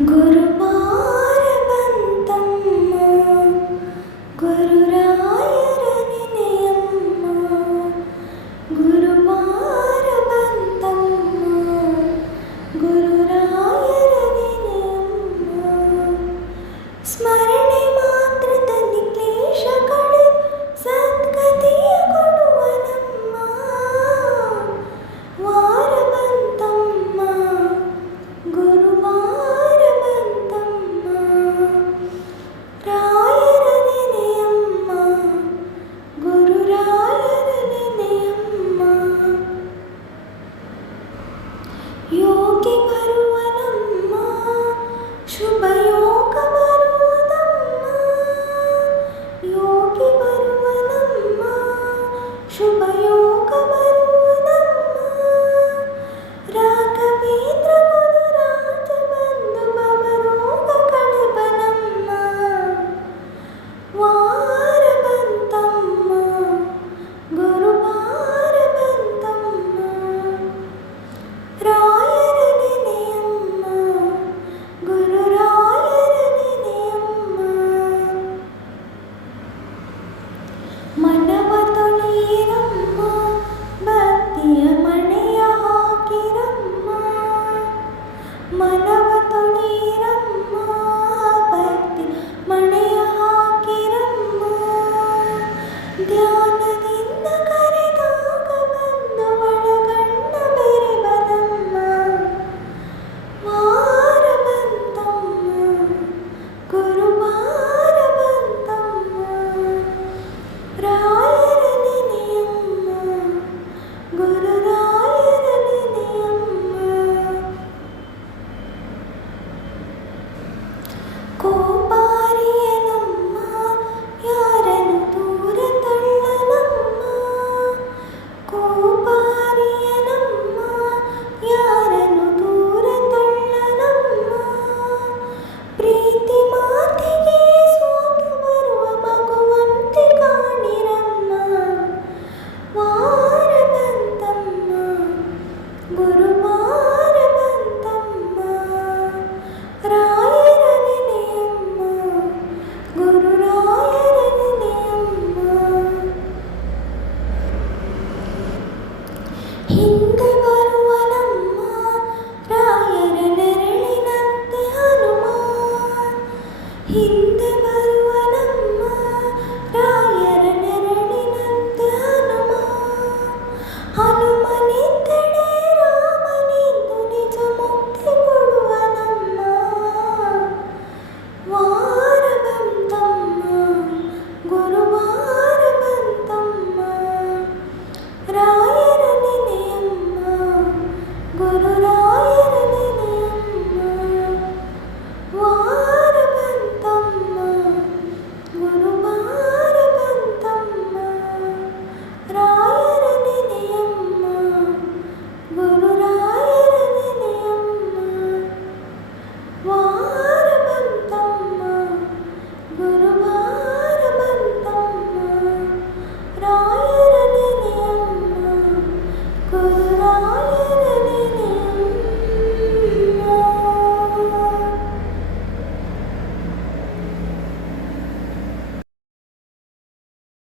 गुरुपा Oh. Hindi